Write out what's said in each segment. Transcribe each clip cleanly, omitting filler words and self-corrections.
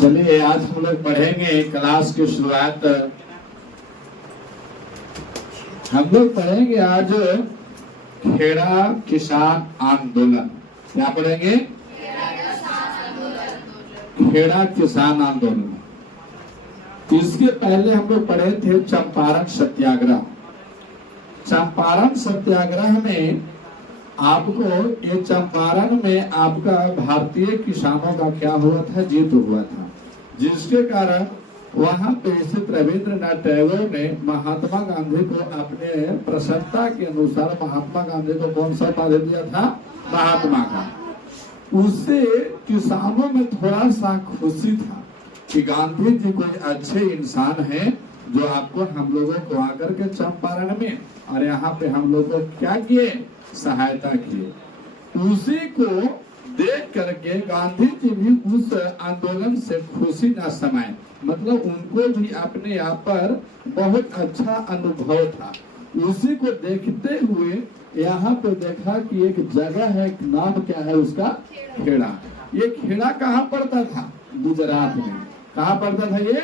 चलिए आज हम लोग पढ़ेंगे क्लास की शुरुआत। हम लोग पढ़ेंगे आज खेड़ा किसान आंदोलन। क्या पढ़ेंगे? खेड़ा किसान आंदोलन। इसके पहले हम लोग पढ़े थे चंपारण सत्याग्रह। चंपारण सत्याग्रह में आपको ये चंपारण में आपका भारतीय किसानों का क्या हुआ था? जीत हुआ था, जिसके कारण वहां पे स्थित रविंद्रनाथ टैगोर ने महात्मा गांधी को अपने प्रसन्नता के अनुसार महात्मा गांधी को कौन सा पद दिया था? महात्मा का। उससे किसानों में थोड़ा सा खुशी था कि गांधी जी कोई अच्छे इंसान हैं जो आपको हम लोगों को आकर के चंपारण में और यहाँ पे हम लोग को क्या किए? सहायता किए। उसी को देख करके गांधी जी भी उस आंदोलन से खुशी न समाये, मतलब उनको भी अपने आप पर बहुत अच्छा अनुभव था। उसी को देखते हुए यहाँ पे देखा कि एक जगह है, नाम क्या है उसका? खेड़ा। ये खेड़ा कहाँ पड़ता था? गुजरात में। कहाँ पड़ता था ये?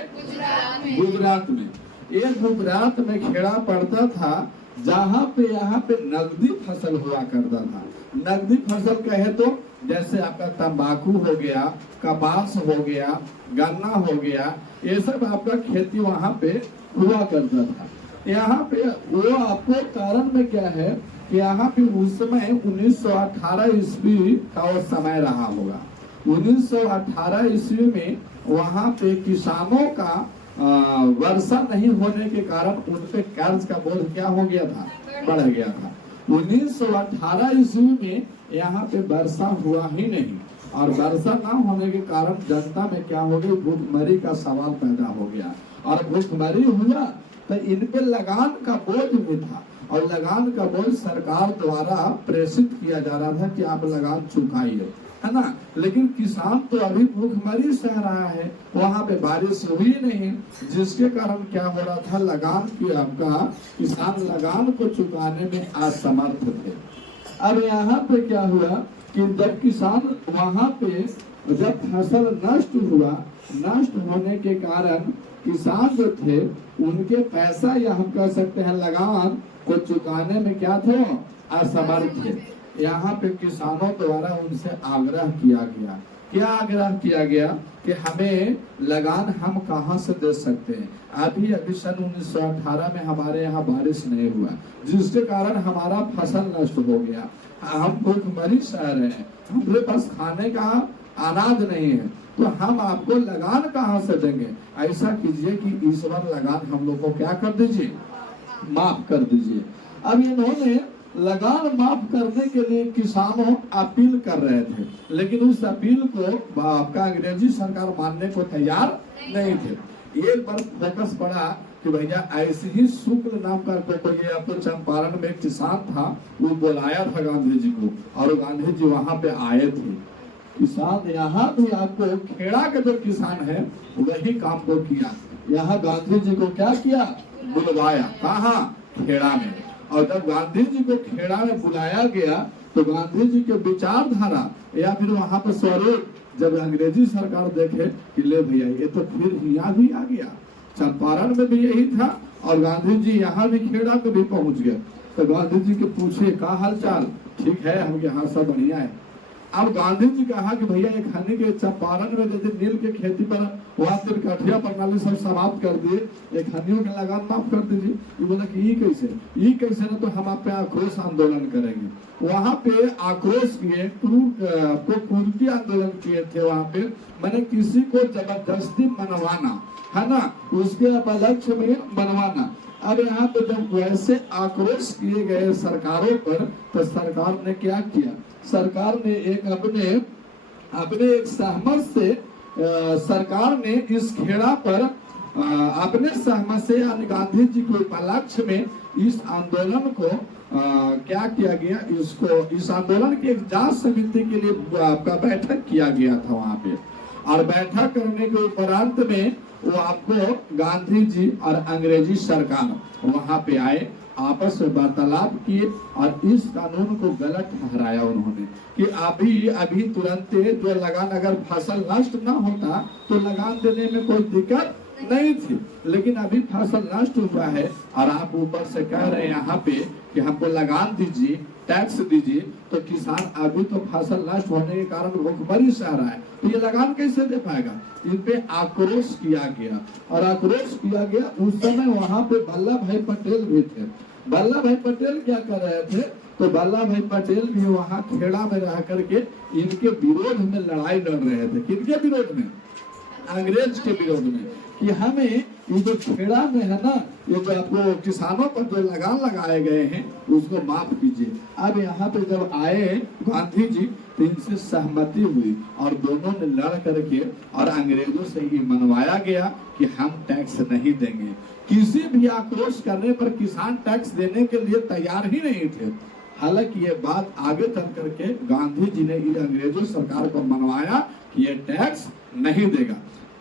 गुजरात में। ये गुजरात में खेड़ा पड़ता था, जहाँ पे यहाँ पे नगदी फसल हुआ करता था। नगदी फसल कहे तो जैसे आपका तंबाकू हो गया, कपास हो गया, गन्ना हो गया, ये सब आपका खेती वहाँ पे हुआ करता था। यहाँ पे वो आपको कारण में क्या है कि यहाँ पे उस समय 1918 ईस्वी का वो समय रहा होगा। 1918 ईस्वी में वहाँ पे किसानों का वर्षा नहीं होने के कारण उन पे कर्ज का बोझ क्या हो गया था? बढ़ गया था। 1918 ईस्वी में यहाँ पे वर्षा हुआ ही नहीं, और वर्षा ना होने के कारण जनता में क्या हो गई? भूखमरी का सवाल पैदा हो गया। और भूखमरी हुआ तो इन पे लगान का बोझ भी था, और लगान का बोझ सरकार द्वारा प्रेषित किया जा रहा था कि आप लगान चुकाइए, है ना। लेकिन किसान तो अभी भूखमरी सह रहा है, वहाँ पे बारिश हुई नहीं, जिसके कारण क्या हो रहा था? लगान की आपका किसान लगान को चुकाने में असमर्थ थे। अब यहाँ पे क्या हुआ कि जब किसान वहाँ पे जब फसल नष्ट हुआ, नष्ट होने के कारण किसान जो थे उनके पैसा या हम कह सकते हैं लगान को चुकाने में क्या थे? असमर्थ थे। यहाँ पे किसानों द्वारा उनसे आग्रह किया गया। क्या आग्रह किया गया? कि हमें लगान हम कहाँ से दे सकते हैं? अभी सन 1918 में हमारे यहाँ बारिश नहीं हुआ, जिसके कारण हमारा फसल नष्ट हो गया, हम भूखमरी सह रहे हैं, हमारे पास खाने का अनाज नहीं है, तो हम आपको लगान कहाँ से देंगे? ऐसा कीजिए कि इस बार लगान हम लोग को क्या कर दीजिए? माफ कर दीजिए। अब इन्होंने लगान माफ करने के लिए किसानों अपील कर रहे थे, लेकिन उस अपील को आपका अंग्रेजी सरकार मानने को तैयार नहीं थे। एक बार फोकस पड़ा कि भैया ऐसे ही शुक्ल नाम का कोई आपको चंपारण में किसान था, वो बुलाया था गांधी जी को, और गांधी जी वहां पे आए थे। किसान यहाँ भी आपको खेड़ा के जो किसान है वही काम को किया। यहाँ गांधी जी को क्या किया? बुलवाया। कहाँ? खेड़ा में। और जब गांधी जी को खेड़ा में बुलाया गया तो गांधी जी के विचारधारा या फिर वहां पर स्वरूप जब अंग्रेजी सरकार देखे कि ले भैया ये तो फिर यहाँ भी आ गया, चंपारण में भी यही था, और गांधी जी यहाँ भी खेड़ा पे भी पहुंच गए। तो गांधी जी के पूछे का हाल चाल? ठीक है, हम यहाँ सब बढ़िया है। अब गांधी जी कहा कि भैया एक हनी के चंपारण में जैसे नील के खेती पर वहाँ फिर कठिया प्रणाली सब समाप्त कर दिए, एक हनियों के लगान माफ कर दीजिए। ये बोला कि ये कैसे ना, तो हम आप पे आक्रोश आंदोलन करेंगे। वहाँ पे आक्रोश किए, कुर्की आंदोलन किए थे वहाँ पे, मैंने किसी को जबरदस्ती मनवाना, है ना, उसके उपलक्ष्य में मनवाना। अब यहाँ पे जब वैसे आक्रोश किए गए सरकारों पर, तो सरकार ने क्या किया? सरकार ने एक अपने एक सहमत से सरकार ने इस खेड़ा पर अपने सहमत से यानी गांधी जी के उपलक्ष्य में इस आंदोलन को क्या किया गया? इस आंदोलन की एक जांच समिति के लिए आपका बैठक किया गया था वहाँ पे, और बैठक करने के उपरांत में वो आपको गांधी जी और अंग्रेजी सरकार वहां पे आए, आपस में वार्तालाप किए और इस कानून को गलत ठहराया उन्होंने कि अभी अभी तुरंत जो लगान, अगर फसल नष्ट ना होता तो लगान देने में कोई दिक्कत नहीं थी, लेकिन अभी फसल नष्ट हुआ है और आप ऊपर से कह रहे हैं यहाँ पे कि हमको लगान दीजिए, टैक्स दीजिए, तो किसान अभी तो फसल नष्ट होने के कारण भूखमरी सह रहा है, तो ये लगान कैसे दे पाएगा। इन पे आक्रोश किया गया और आक्रोश किया गया। उस समय वहाँ पे वल्लभ भाई पटेल भी थे। वल्लभ भाई पटेल क्या कर रहे थे, तो वल्लभ भाई पटेल भी वहाँ खेड़ा में रह करके इनके विरोध में लड़ाई लड़ रहे थे। किनके विरोध में? अंग्रेज के विरोध में, कि हमें ये जो खेड़ा में है ना, ये जो आपको किसानों पर जो लगान लगाए गए हैं उसको माफ कीजिए। अब यहाँ पे जब आए गांधी जी तो इनसे सहमति हुई और दोनों ने लड़ करके और अंग्रेजों से ये मनवाया गया कि हम टैक्स नहीं देंगे। किसी भी आक्रोश करने पर किसान टैक्स देने के लिए तैयार ही नहीं थे। हालांकि ये बात आगे चल करके गांधी जी ने अंग्रेजों सरकार को मनवाया कि ये टैक्स नहीं देगा।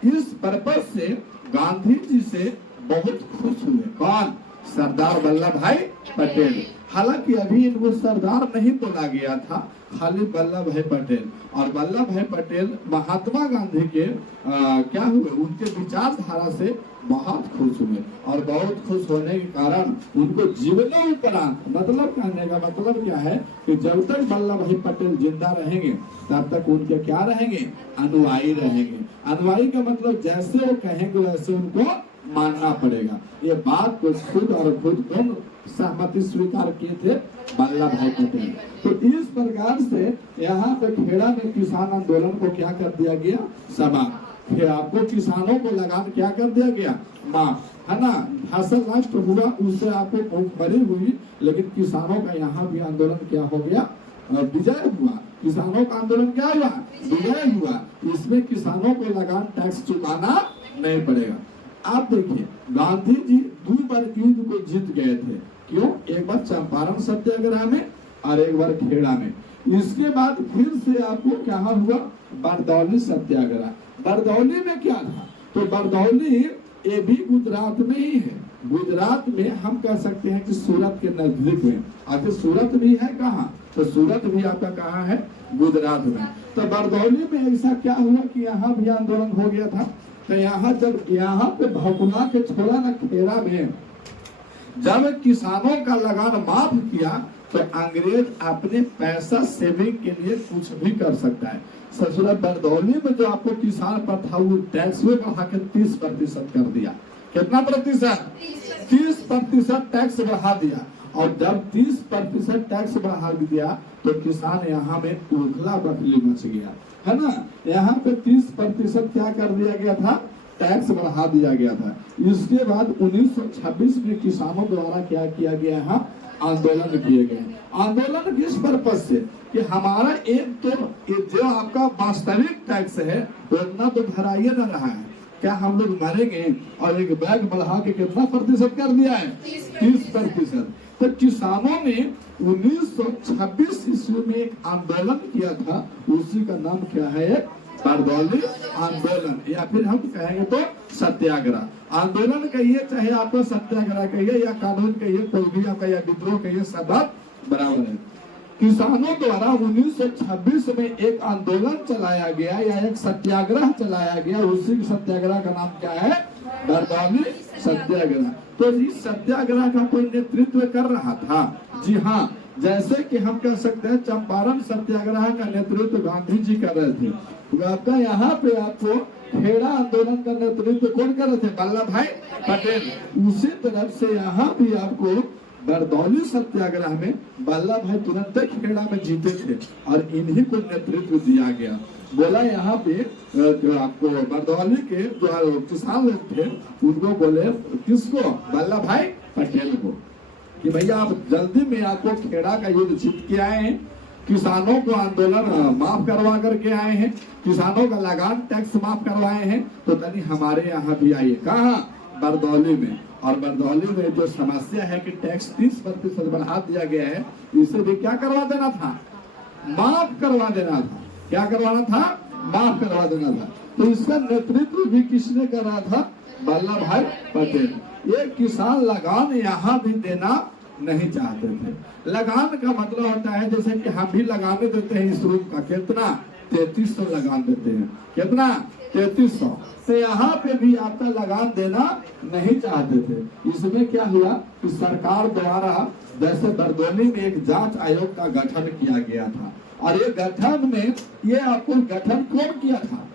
इस पर्पज से गांधी जी से बहुत खुश हुए कौन? सरदार वल्लभ भाई पटेल। हालांकि अभी इनको सरदार नहीं बोला गया था, खाली वल्लभ भाई पटेल। और वल्लभ भाई पटेल महात्मा गांधी के क्या हुए, उनके विचारधारा से बहुत खुश हुए और बहुत खुश होने के कारण उनको जीवनोपरांत, मतलब कहने का मतलब क्या है कि जब तक वल्लभ भाई पटेल जिंदा रहेंगे तब तक उनके क्या रहेंगे? अनुयायी रहेंगे। अनुयायी का मतलब जैसे वो कहेंगे वैसे उनको मानना पड़ेगा। ये बात को खुद और खुद कौन सहमति स्वीकार किए थे? वल्लभ भाई पटेल। तो इस प्रकार से यहाँ पे खेड़ा में किसान आंदोलन को क्या कर दिया गया? समाप्त। फिर आपको किसानों को लगान क्या कर दिया गया? माफ, है ना। फसल नष्ट हुआ, उससे आपको भूखमरी हुई, लेकिन किसानों का यहाँ भी आंदोलन क्या हो गया? विजय हुआ। किसानों का आंदोलन क्या हुआ? विजय हुआ। इसमें किसानों को लगान टैक्स चुकाना नहीं पड़ेगा। आप देखिए गांधी जी 2 बार युद्ध को जीत गए थे। क्यों? एक बार चंपारण सत्याग्रह में और एक बार खेड़ा में। इसके बाद फिर से आपको क्या हुआ? बरदौली सत्याग्रह। बरदौली में क्या था? तो बरदौली ये भी गुजरात में ही है। गुजरात में हम कह सकते हैं कि सूरत के नजदीक में। आखिर सूरत भी है कहाँ? तो सूरत भी आपका कहाँ है? गुजरात में। तो बरदौली में ऐसा क्या हुआ कि यहाँ भी आंदोलन हो गया था। तो यहाँ जब यहाँ पे भकुना के छोड़ा ना खेड़ा में जब किसानों का लगान माफ किया तो अंग्रेज अपने पैसा सेविंग के लिए कुछ भी कर सकता है। ससुरा बरदौली में जो आपको किसान पर था वो टैक्स में बढ़ा के 30% कर दिया। कितना प्रतिशत? 30% टैक्स बढ़ा दिया। और जब 30% टैक्स बढ़ा दिया तो किसान यहाँ में उखला बखली मच गया, है ना। यहाँ पे 30% क्या कर दिया गया था? टैक्स बढ़ा दिया गया था। इसके बाद 1926 में किसानों द्वारा क्या किया गया है? आंदोलन किए गए। आंदोलन किस पर्पज से? कि हमारा एक तो जो आपका वास्तविक टैक्स है वो इतना तो भराइए न रहा है। क्या हम लोग मरेंगे? और एक बैग बढ़ा के कितना प्रतिशत कर दिया है? 30%। तो किसानों ने 1926 ईस्वी में एक आंदोलन किया था, उसी का नाम क्या है? बरदौली आंदोलन, या फिर हम कहेंगे तो सत्याग्रह। आंदोलन कहिए चाहे आपको सत्याग्रह कहिए या कानून कहिए, कोई भी आपका या विद्रोह कहिए, सब बात बराबर है। किसानों द्वारा 1926 में एक आंदोलन चलाया गया या एक सत्याग्रह चलाया गया। उसी सत्याग्रह का नाम क्या है? बरदौली सत्याग्रह। तो इस सत्याग्रह का कोई नेतृत्व कर रहा था? जी हाँ, जैसे कि हम कह सकते हैं चंपारण सत्याग्रह का नेतृत्व गांधी जी कर रहे थे। तो आपका यहाँ पे आपको खेड़ा आंदोलन का नेतृत्व कौन कर रहे थे? वल्लभ भाई पटेल। उसी तरफ से यहाँ भी आपको बरदौली सत्याग्रह में वल्लभ भाई तुरंत खेड़ा में जीते थे और इन्हीं को नेतृत्व दिया गया। बोला यहाँ पे जो आपको बरदौली के जो किसान लोग थे उनको बोले, किसको? वल्लभ भाई पटेल को, कि भैया आप जल्दी में आपको खेड़ा का युद्ध जीत के आए हैं, किसानों को आंदोलन माफ करवा करके आए हैं, किसानों का लगान टैक्स माफ करवाए हैं, तो तनी हमारे यहाँ भी आइए। कहाँ? बरदौली में। और बरदौली में जो समस्या है कि टैक्स 30% बढ़ा दिया गया है, इसे भी क्या करवा देना था? माफ करवा देना था। क्या करवाना था? माफ करवा देना था। तो इसका नेतृत्व भी किसने कर रहा था? वल्लभ भाई पटेल। ये किसान लगान यहाँ भी देना नहीं चाहते थे। लगान का मतलब होता है जैसे कि हम भी लगाने देते हैं इस रूम का, कितना 3300 लगान देते हैं, कितना 3300। तो यहाँ पे भी आपका लगान देना नहीं चाहते थे। इसमें क्या हुआ कि सरकार द्वारा जैसे बरदौली में एक जांच आयोग का गठन किया गया था, और ये गठन में ये आपको गठन कौन किया था?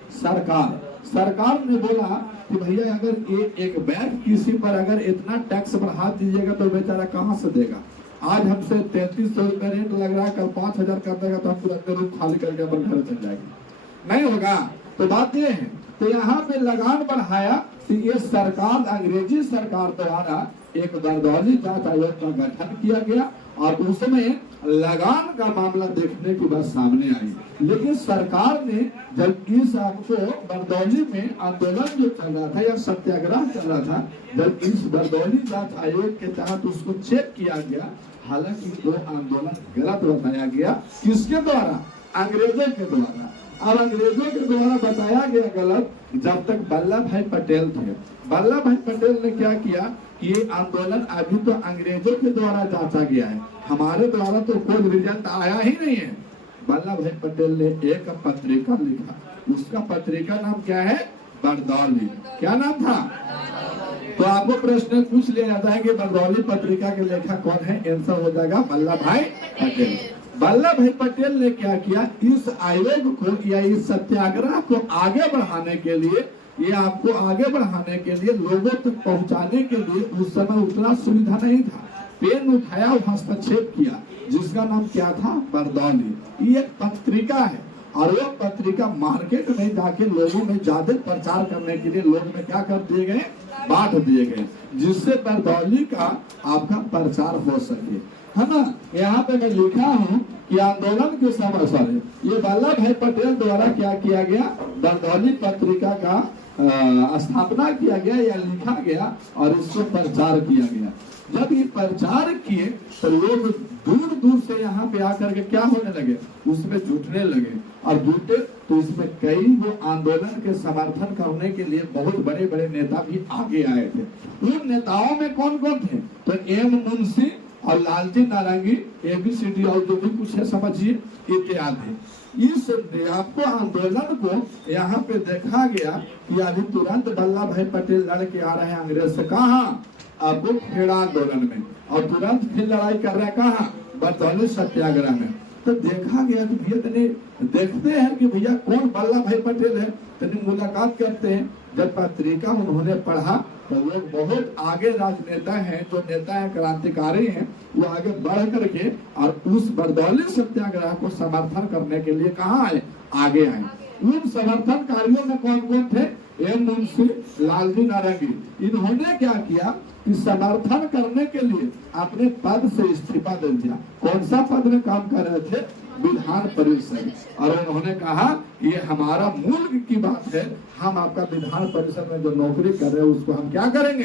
सरकार ने बोला कि भैया अगर ये एक बैंक किसी पर अगर इतना टैक्स बढ़ा दीजिएगा तो बेचारा कहाँ से देगा। आज हमसे 3300 रुपये रेंट लग रहा है, कल 5000 कर देगा तो हम पूरा रूम खाली करके अपन घर चल जाएंगे, नहीं होगा। तो बात ये है, तो यहाँ पे लगान बढ़ाया कि ये सरकार, अंग्रेजी सरकार द्वारा एक बरदौली जांच आयोग का गठन किया गया, और उसमें लगान का मामला देखने की बात सामने आई। लेकिन सरकार ने जब इस आपको बरदौली में आंदोलन जो चल रहा था या सत्याग्रह चल रहा था, जब इस बरदौली जांच आयोग के तहत उसको चेक किया गया, हालांकि वो आंदोलन गलत बताया गया। किसके द्वारा? अंग्रेजों के द्वारा। अब अंग्रेजों के द्वारा बताया गया गलत जब तक वल्लभ भाई पटेल थे। वल्लभ भाई पटेल ने क्या किया कि ये आंदोलन अभी तो अंग्रेजों के द्वारा जांचा गया है, हमारे द्वारा तो कोई रिजल्ट आया ही नहीं है। वल्लभ भाई पटेल ने एक पत्रिका लिखा, उसका पत्रिका नाम क्या है? बरदौली। क्या नाम था? तो आपको प्रश्न पूछ लिया जाता है कि बरदौली पत्रिका के लेखक कौन है? आंसर हो जाएगा वल्लभ भाई पटेल। वल्लभ भाई पटेल ने क्या किया, इस आयोग को या इस सत्याग्रह को आगे बढ़ाने के लिए, ये आपको आगे बढ़ाने के लिए, लोगों तक पहुंचाने के लिए उस समय उतना सुविधा नहीं था। पेन उठाया और हस्तक्षेप किया, जिसका नाम क्या था? बरदौली। ये एक पत्रिका है, और वो पत्रिका मार्केट में जाके लोगों में ज्यादा प्रचार करने के लिए लोग में क्या कर दिए गए? बांट दिए गए, जिससे बरदौली का आपका प्रचार हो सके, है ना। यहाँ पे मैं लिखा हूँ कि आंदोलन के समय सर ये वल्लभ भाई पटेल द्वारा क्या किया गया? बरदौली पत्रिका का स्थापना किया गया या लिखा गया, और इसको प्रचार किया गया। जब ये प्रचार किए तो लोग दूर दूर से यहाँ पे आकर के क्या होने लगे? उसमें जुटने लगे, और जुटे तो इसमें कई वो आंदोलन के समर्थन करने के लिए बहुत बड़े बड़े नेता भी आगे आए थे। उन नेताओं में कौन कौन थे? तो एम मुंशी और लालजी नारंगी, ABCD और जो भी कुछ है समझिए, इत्यादि। इस आपको आंदोलन को यहाँ पे देखा गया कि अभी तुरंत वल्लभ भाई पटेल लड़ के आ रहे हैं अंग्रेज से। कहाँ? आपको खेड़ा आंदोलन में, और तुरंत फिर लड़ाई कर रहे हैं कहाँ? बरदौली सत्याग्रह में। तो देखा गया कि भैया तने देखते हैं कि भैया कौन वल्लभ भाई पटेल है, तने मुलाकात करते हैं। जब पत्रिका उन्होंने पढ़ा तो लोग बहुत आगे राजनेता हैं, जो नेता हैं, क्रांतिकारी हैं, वो आगे बढ़ करके और उस बरदौली सत्याग्रह को समर्थन करने के लिए कहाँ आए? आगे आए। उन समर्थनकारियों में कौन कौन थे? एम मुंशी, लालजी नारंगी। इन्होंने क्या किया कि समर्थन करने के लिए अपने पद से इस्तीफा दे दिया। कौन सा पद में काम कर रहे थे? विधान परिषद। और उन्होंने कहा ये हमारा मुल्क की बात है, हम आपका विधान परिषद में जो नौकरी कर रहे हैं उसको हम क्या करेंगे?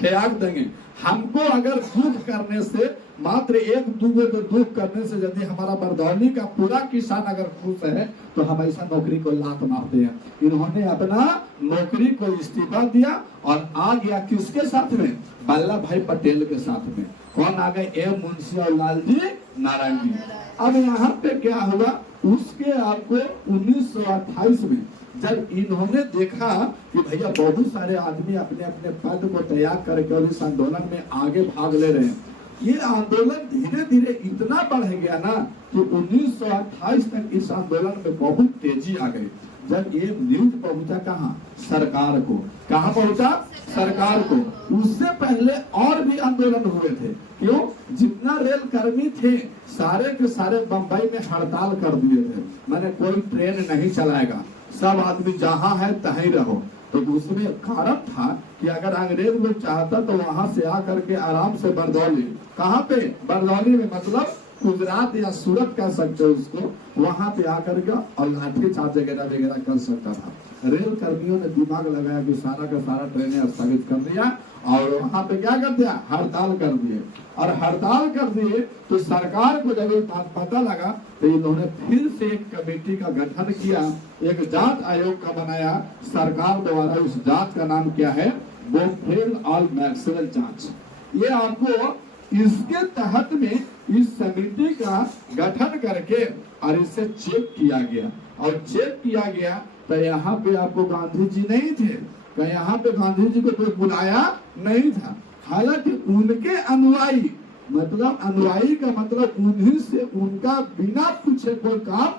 त्याग देंगे। हमको अगर दुख करने से, मात्र एक दूसरे को दुख करने से यदि हमारा बरदौली का पूरा किसान अगर खुश है तो हम ऐसा नौकरी को लात मारते हैं। इन्होंने अपना नौकरी को इस्तीफा दिया और आ गया किसके साथ में? वल्लभ भाई पटेल के साथ में। कौन आ गए? एम मुंशी और लालजी नारंगी। अब यहाँ पे क्या हुआ? उसके आपको 1928 में जब इन्होंने देखा कि भैया बहुत सारे आदमी अपने अपने पद को त्याग करके और इस आंदोलन में आगे भाग ले रहे हैं, ये आंदोलन धीरे धीरे इतना बढ़ गया ना कि 1928 तक इस आंदोलन में बहुत तेजी आ गई। जब ये न्यूज पहुंचा कहाँ? सरकार को। कहाँ पहुंचा? सरकार को। उससे पहले और भी आंदोलन हुए थे। क्यों? जितना रेल कर्मी थे सारे के सारे बंबई में हड़ताल कर दिए थे, मैंने कोई ट्रेन नहीं चलाएगा, सब आदमी जहाँ है तहीं रहो। तो उसमें कारण था कि अगर अंग्रेज लोग चाहता तो वहां से आकर के आराम से बरदौली, कहाँ पे? बरदौली में, मतलब गुजरात या सूरत कह सकते हो उसको, वहां पे आकर के और लाठीचार्ज वगैरह वगैरह कर सकता था। रेल कर्मियों ने दिमाग लगाया कि सारा का सारा ट्रेनें स्थगित कर दिया और वहां पे क्या कर दिया? हड़ताल कर दिए। और हड़ताल कर दिए तो सरकार को जब ये बात पता लगा तो इन्होंने फिर से एक कमेटी का गठन किया, एक जांच आयोग का बनाया सरकार द्वारा। उस जांच का नाम क्या है? बोमफेल और मैक्सवेल जांच। ये आपको इसके तहत में इस समिति का गठन करके और इसे चेक किया गया, और चेक किया गया तो यहाँ पे आपको गांधी जी नहीं थे, तो यहाँ पे गांधी जी को कोई बुलाया नहीं था। हालांकि उनके अनुयायी, मतलब अनुयायी का मतलब उन्हीं से, उनका बिना पूछे कोई काम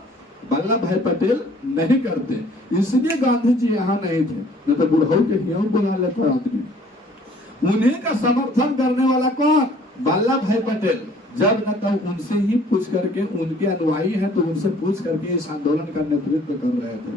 वल्लभ भाई पटेल नहीं करते, इसलिए गांधी जी यहाँ नहीं थे। नहीं तो बुढ़ऊ के हियों बुला लेता आदमी। उन्हीं का समर्थन करने वाला कौन? वल्लभ भाई पटेल। जब न तब उनसे ही पूछ करके, उनके अनुयायी हैं तो उनसे पूछ करके इस आंदोलन का नेतृत्व कर रहे थे।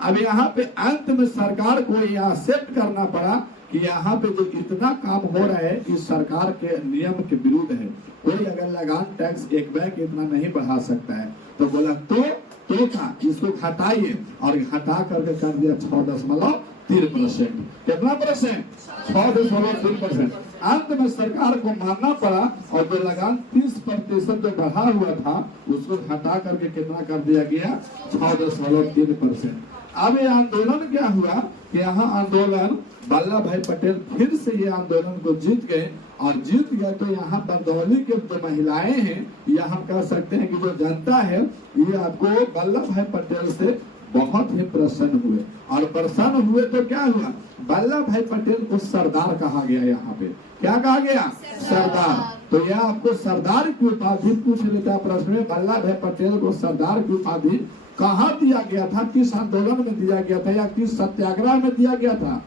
अब यहाँ पे अंत में सरकार को यह एक्सेप्ट करना पड़ा कि यहाँ पे जो इतना काम हो रहा है इस सरकार के नियम के विरुद्ध है। कोई अगर लगान टैक्स एक बैग इतना नहीं बढ़ा सकता है, तो बोला तो था इसको घटाइए, और घटा करके कर दिया 6.3%। कितना परसेंट? 6.3%। अंत में सरकार को मानना पड़ा, और जो लगान 30% जो बढ़ा हुआ था उसको घटा करके कितना कर दिया गया? 6.3%। अब ये आंदोलन क्या हुआ कि यहाँ आंदोलन वल्लभ भाई पटेल फिर से ये आंदोलन को जीत गए, और जीत गए तो यहाँ बरदौली के जो महिलाएं हैं, या हम कह सकते हैं कि जो जनता है, ये आपको वल्लभ भाई पटेल से बहुत ही प्रसन्न हुए। और प्रसन्न हुए तो क्या हुआ? वल्लभ भाई पटेल को सरदार कहा गया। यहाँ पे क्या कहा गया? सरदार। तो यह आपको सरदार की उपाधि पूछ लेता है प्रश्न में। वल्लभ भाई पटेल को सरदार की उपाधि कहाँ दिया गया था? किस आंदोलन में दिया गया था, या किस सत्याग्रह में दिया गया था?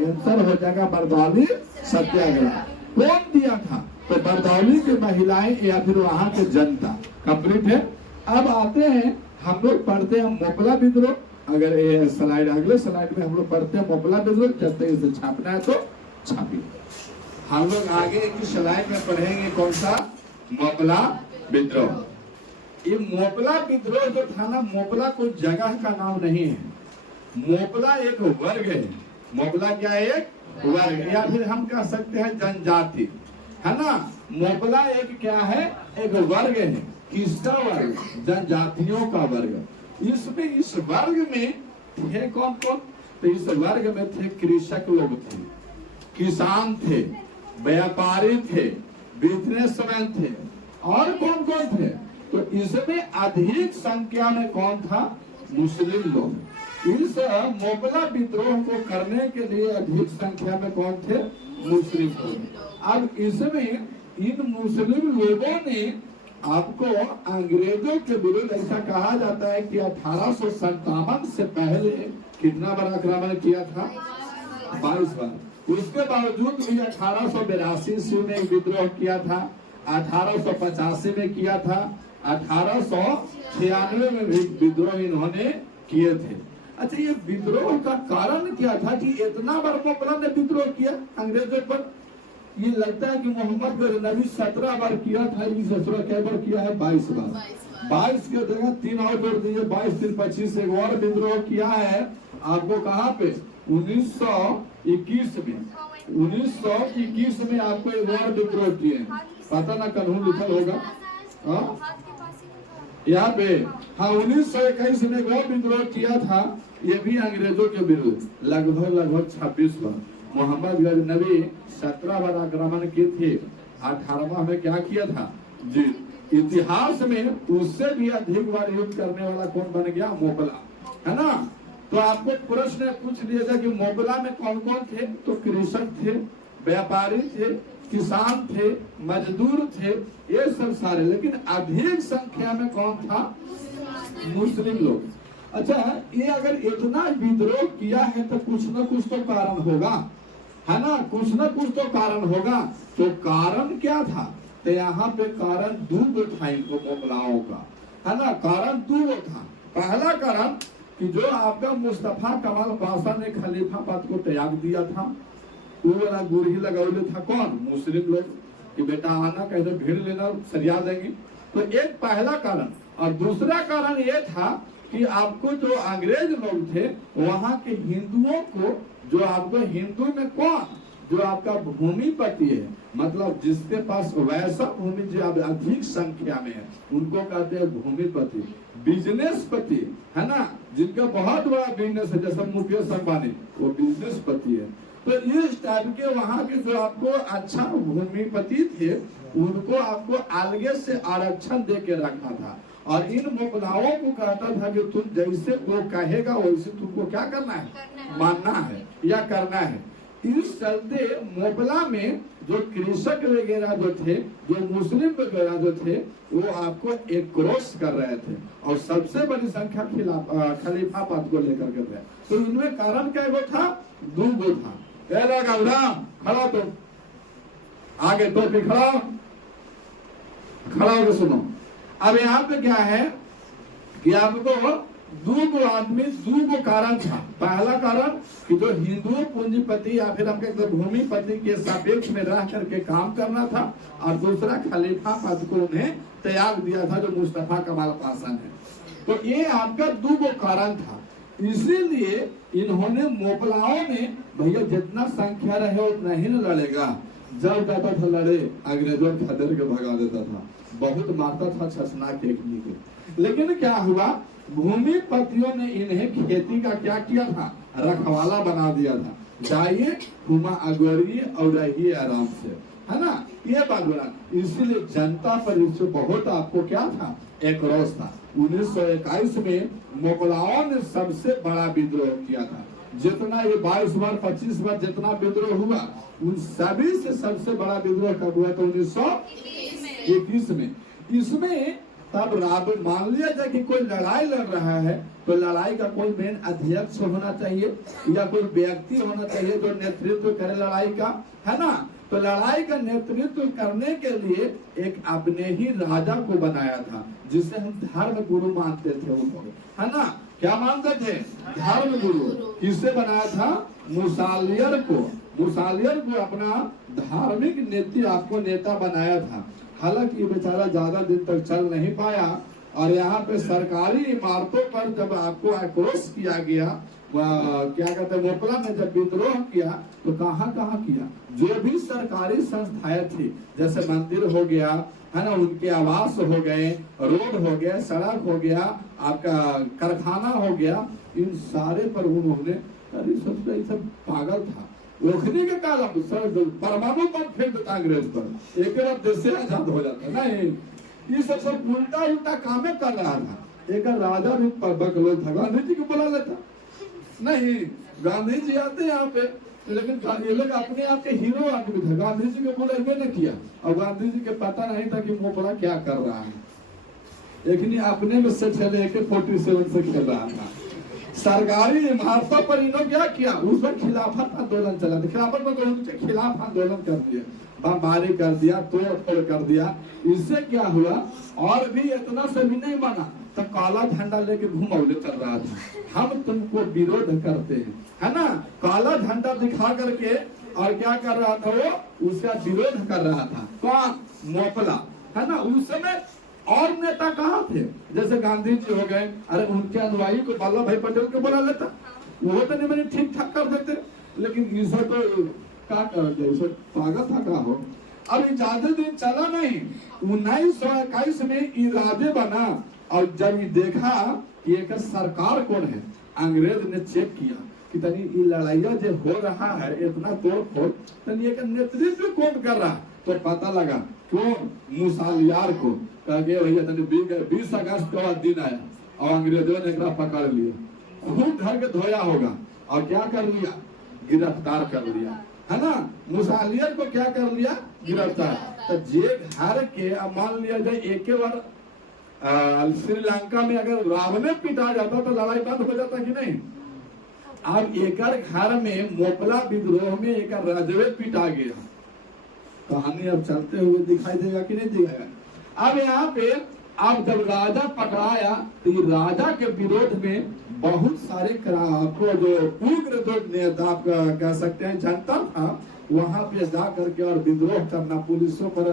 आंसर हो जाएगा बरदौली सत्याग्रह। कौन दिया था? तो बरदौली की महिलाएं या फिर वहां के जनता। कंप्लीट है। अब आते हैं, हम लोग पढ़ते हैं मोपला विद्रोह। अगर ये स्लाइड, अगले स्लाइड में हम लोग पढ़ते हैं मोपला विद्रोह। कहते हैं इसे छापना है तो छापिए। हम लोग आगे की स्लाइड में पढ़ेंगे कौन सा? मोपला विद्रोह। ये मोपला विद्रोह जो था ना, मोपला कोई जगह का नाम नहीं है, मोपला एक वर्ग है। मोपला क्या है? एक वर्ग, या फिर हम कह सकते हैं जनजाति, है ना। मोपला एक क्या है? एक वर्ग है। किसका वर्ग? जनजातियों का वर्ग। इसमें इस वर्ग में थे कौन कौन? तो इस वर्ग में थे कृषक लोग थे, किसान थे, व्यापारी थे, बिजनेसमैन थे, और कौन कौन थे? तो इसमें अधिक संख्या में कौन था? मुस्लिम लोग। इस मोपला विद्रोह को करने के लिए अधिक संख्या में कौन थे? मुस्लिम लोग। अब इसमें इन मुस्लिम लोगों ने आपको अंग्रेजों के विरुद्ध, ऐसा कहा जाता है कि 1857 से पहले कितना बार आक्रमण किया था? 22 बार। उसके बावजूद भी 1882 ईस्वी में विद्रोह किया था, 1885 में किया था, 1896 में भी विद्रोह इन्होंने किए थे। अच्छा, ये विद्रोह का कारण क्या था कि इतना बार मोपला ने विद्रोह किया अंग्रेजों पर? ये लगता है कि मोहम्मद नबी 17 बार किया था, इस कै बार किया है? 22 बार। 22 के जगह 3 और जोड़ दीजिए, 22 3 25, एक और विद्रोह किया है आपको। कहाँ पे? 1921 में। 1921 में आपको एक और विद्रोह किए, पता ना कन्हू लिखल होगा यहाँ पे। हाँ, 1921 में एक और विद्रोह किया था, ये भी अंग्रेजों के विरुद्ध। लगभग 26 बार। मोहम्मद नबी 17 बार आक्रमण किए थे, 18वां में क्या किया था जी? इतिहास में उससे भी अधिक बार युद्ध करने वाला कौन बन गया? मोपला, है ना। तो आपको प्रश्न पूछ लिया जाए कि मोपला में कौन कौन थे? तो कृषक थे, व्यापारी थे, किसान थे, मजदूर थे, ये सब सारे। लेकिन अधिक संख्या में कौन था? मुस्लिम लोग। अच्छा, ये अगर इतना विद्रोह किया है तो कुछ न कुछ तो कारण होगा, है ना। कुछ न कुछ तो कारण होगा। तो कारण क्या था? तो यहाँ पे कारण दो था इनको मोपलाओं का, है ना। कारण दो था। पहला कारण कि जो आपका मुस्तफा कमाल पाशा ने खलीफा पद को त्याग दिया था, वो वाला गुरही लगौले था कौन? मुस्लिम लोग, कि बेटा आना, कहते भीड़ लेना, सरिया देंगे। तो एक पहला कारण। और दूसरा कारण ये था कि आपको जो अंग्रेज लोग थे, वहां के हिंदुओं को, जो आपको हिंदू में कौन? जो आपका भूमिपति है, मतलब जिसके पास वैसा भूमि जो अधिक संख्या में है, उनको कहते हैं भूमिपति। बिजनेसपति, है ना, जिनका बहुत बड़ा बिजनेस है, जैसे मुकेश अंबानी, वो बिजनेसपति है। तो इस टाइप के वहां के जो आपको अच्छा भूमिपति थे उनको आपको अलग से आरक्षण दे के रखा था और इन मोपलाओं को कहता था कि तुम जैसे वो कहेगा वैसे तुमको क्या करना है, मानना है या करना है। इस चलते मोपला में जो कृषक वगैरह जो थे, जो मुस्लिम वगैरह जो थे, वो आपको एक क्रॉस कर रहे थे और सबसे बड़ी संख्या खलीफा पद को लेकर के थे। तो इनमें कारण क्या वो था, दो गो था। खड़ा तो आगे तो खड़ा होकर सुनो। अब यहाँ पे क्या है कि आपको दो आदमी दो कारण था। पहला कारण कि जो हिंदू पूंजीपति या फिर हम कहते भूमिपति के सापेक्ष में रह करके काम करना था और दूसरा खलीफा पद को उन्हें त्याग दिया था जो मुस्तफा कमाल पासा है। तो ये आपका दो कारण था। इसीलिए इन्होंने मोपलाओं में भैया जितना संख्या रहे उतना ही न लड़ेगा। जब जाता था लड़े अंग्रेजों खदेड़ के भगा देता था, बहुत मारता था छसना टेकनी को। लेकिन क्या हुआ, भूमिपतियों ने इन्हें खेती का क्या किया था, रखवाला बना दिया था। जाइए घुमा अगोरिए और रहिए आराम से, है ना, ये बात बोला। इसीलिए जनता पर इससे बहुत आपको क्या था, एक रोष था। 1921 में मुगलाओं ने सबसे बड़ा विद्रोह किया था। जितना ये 22 बार 25 बार जितना विद्रोह हुआ उन सभी से सबसे बड़ा विद्रोह कब हुआ था, 1921 में। इसमें तब मान लिया जाए कि कोई लड़ाई लड़ रहा है तो लड़ाई का कोई मेन अध्यक्ष होना चाहिए या कोई व्यक्ति होना चाहिए जो नेतृत्व करे लड़ाई का, है ना। तो लड़ाई का नेतृत्व करने के लिए एक अपने ही राजा को बनाया था जिसे हम धर्म गुरु मानते थे उन लोग, है ना। क्या मानते थे, धर्म गुरु। किससे बनाया था, मुसालियर को। मुसालियर को अपना धार्मिक नीति आपको नेता बनाया था। हालांकि ये बेचारा ज्यादा दिन तक चल नहीं पाया और यहाँ पे सरकारी इमारतों पर जब आपको आक्रोश किया गया, क्या कहते हैं, मोपला ने जब विद्रोह किया तो कहाँ कहाँ किया, जो भी सरकारी संस्थाएं थी जैसे मंदिर हो गया, है ना, उनके आवास हो गए, रोड हो गया, सड़क हो गया, आपका कारखाना हो गया, इन सारे पर उन्होंने सब पागल था। रोकने के कारण परमाणु बम फेंक देता अंग्रेज पर, एक बार देश से आजाद हो जाता। नहीं, ये सब उल्टा उल्टा कामें कर रहा था। एक राजा भी बकलोल था, गांधी जी को बुला लेता। नहीं, गांधी जी आते यहाँ पे, लेकिन ये लोग अपने आप के हीरो आदमी थे, गांधी जी को बुलावे न किया और गांधी जी के पता नहीं था कि मोपला क्या कर रहा है। लेकिन अपने में से चले के 47 से खेल रहा था। सरकारी इमारतों पर इन्होंने क्या किया, उस पर खिलाफत आंदोलन चला था। खिलाफत में उनके खिलाफ आंदोलन कर दिया, बमबारी कर दिया, तोड़ फोड़ कर दिया। इससे क्या हुआ, और भी इतना से भी नहीं माना तो काला झंडा लेके घुमौले चल रहा था, हम तुमको विरोध करते हैं, है ना। काला झंडा दिखा करके और क्या कर रहा था, वो उसका विरोध कर रहा था। कौन, मोपला, है ना। उस समय और नेता कहाँ थे, जैसे गांधी जी हो गए, अरे उनके अनुयायी को वल्लभ भाई पटेल को बुला लेता, वो तो नहीं मैंने ठीक ठाक कर देते। लेकिन इसे तो क्या कर दिया, इसे पागल था का हो। अब ज्यादा दिन चला नहीं, 1921 में इरादे बना और जब ये देखा कि एक सरकार कौन है, अंग्रेज ने चेक किया कि तनी ये लड़ाइया जो हो रहा है, इतना तोड़ फोड़, तनी एक नेतृत्व कौन कर रहा, तो पता लगा कौन, मुसालियार को। कहा गया भैया तनी 20 अगस्त का दिन आया और अंग्रेजों ने एकरा पकड़ लिया, खूब धर के धोया होगा और क्या कर लिया, गिरफ्तार कर लिया, है ना। मुसालियर को क्या कर लिया, गिरफ्तार। तो जे घर के मान लिया जाए एक बार श्रीलंका में अगर रावण पिटा जाता तो लड़ाई बंद हो जाता कि नहीं। अब एक घर में मोपला विद्रोह में एक राजवे पिटा गया, कहानी अब चलते हुए दिखाई देगा कि नहीं दिखाएगा। अब यहाँ पे अब जब राजा पकड़ाया तो ये राजा के विरोध में बहुत सारे आपको जो उग्र जो नेता आप कह सकते हैं जनता था, वहां पे जा करके और विद्रोह करना, पुलिसों पर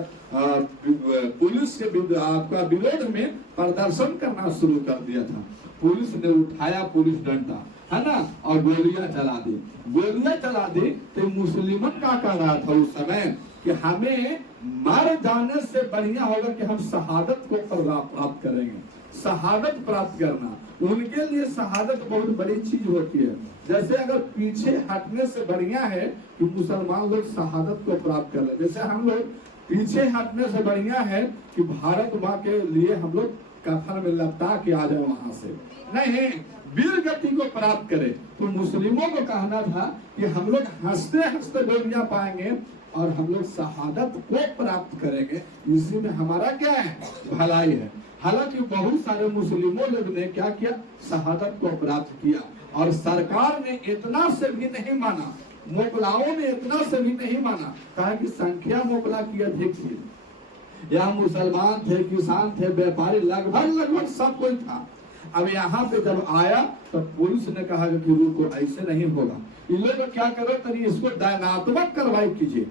पुलिस के आपका विरोध में प्रदर्शन करना शुरू कर दिया था। पुलिस ने उठाया पुलिस डंडा, है ना, और गोलियां चला दी। गोलियां चला दी तो मुस्लिमन का कह रहा था उस समय कि हमें मर जाने से बढ़िया होगा कि हम शहादत को प्राप्त करेंगे। शहादत प्राप्त करना, उनके लिए शहादत बहुत बड़ी चीज होती है। जैसे अगर पीछे हटने से बढ़िया है कि मुसलमान लोग शहादत को प्राप्त कर ले, जैसे हम लोग पीछे हटने से बढ़िया है कि भारत माँ के लिए हम लोग कफन में लपटा के आ जाए वहां से, नहीं, वीर गति को प्राप्त करें। तो मुस्लिमों को कहना था कि हम लोग हंसते हंसते दुनिया पाएंगे और हम लोग शहादत को प्राप्त करेंगे, इसी में हमारा क्या है, भलाई है। हालांकि बहुत सारे मुस्लिमों लोग ने क्या किया, शहादत को प्राप्त किया, और सरकार ने इतना से भी नहीं माना, मुगलाओं ने इतना से भी नहीं माना, कहा कि संख्या मुगला की अधिक थी, यहाँ मुसलमान थे, किसान थे, व्यापारी, लगभग सब कोई था। अब यहाँ पे जब आया तो पुलिस ने कहा कि रुको, ऐसे नहीं होगा, इन लोग क्या करो, तरी इसको दंडात्मक कार्रवाई कीजिए।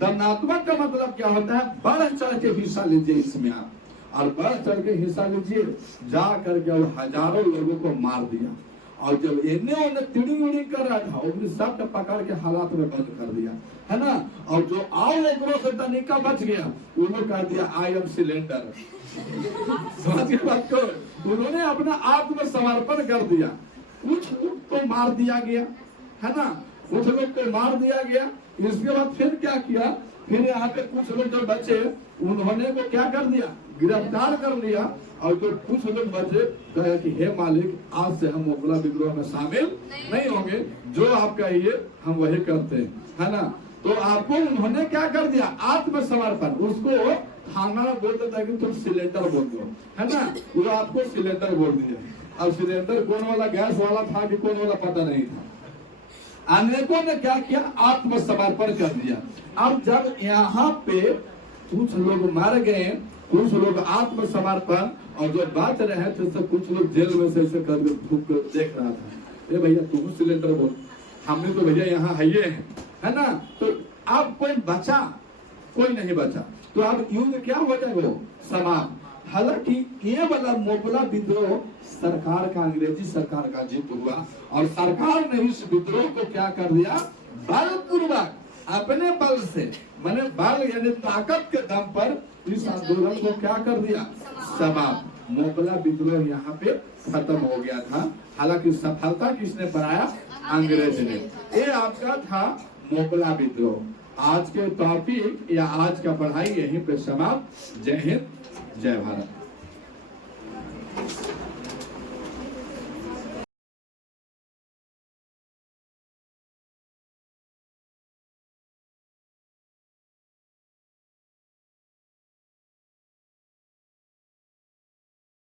दंडात्मक का मतलब क्या होता है, बढ़ चढ़ के हिस्सा लीजिए इसमें आप, और बढ़ चढ़ के हिस्सा लीजिए। जा करके और हजारों लोगों को मार दिया, और जब इन्हें उन्हें तिड़ी उड़ी कर रहा था, उन्हें सब पकड़ के हालात में बंद कर दिया, है ना। और जो आओ एकरों से तनिका बच गया, उन्होंने कह दिया आई एम सिलेंडर। समझ के बात को, उन्होंने अपना आत्मसमर्पण कर दिया। कुछ लोग तो मार दिया गया, है ना, कुछ लोग को मार दिया गया। इसके बाद फिर क्या किया, फिर यहाँ पे कुछ लोग जो बचे, उन्होंने को क्या कर दिया, गिरफ्तार कर लिया। और जो कुछ लोग बचे, कहे कि हे मालिक, आज से हम मुगला विद्रोह में शामिल नहीं होंगे, जो आप कहिए हम वही करते हैं, है ना। तो आपको उन्होंने क्या कर दिया, आत्मसमर्पण। उसको थाना बोलते था कि तुम सिलेंडर बोल दो, है ना, वो आपको सिलेंडर बोल दिया। अब सिलेंडर कौन वाला, गैस वाला था कि कौन वाला, पता नहीं था। अनेकों ने क्या किया, आत्मसमर्पण कर दिया। अब जब यहाँ पे कुछ लोग मर गए, कुछ लोग आत्मसमर्पण, और जो बच रहे थे तो कुछ लोग जेल में से ऐसे कर धूप देख रहा था, ए भैया तुम सिलेंडर बोल, हमने तो भैया यहाँ है ना। तो अब कोई बचा, कोई नहीं बचा। तो अब युद्ध क्या हो जाएगा, समाप्त। हालांकि ये वाला मुगला विद्रोह सरकार का, अंग्रेजी सरकार का जीत हुआ, और सरकार ने इस विद्रोह को क्या कर दिया, बलपूर्वक अपने बल से, माने बल यानी ताकत के दम पर इस आंदोलन को क्या कर दिया, समाप्त। मुगला विद्रोह यहाँ पे खत्म हो गया था। हालांकि सफलता किसने पाया, अंग्रेज ने। ये आपका था मुगला विद्रोह। आज के टॉपिक या आज का पढ़ाई यहीं पे समाप्त। जय हिंद, जय भारत।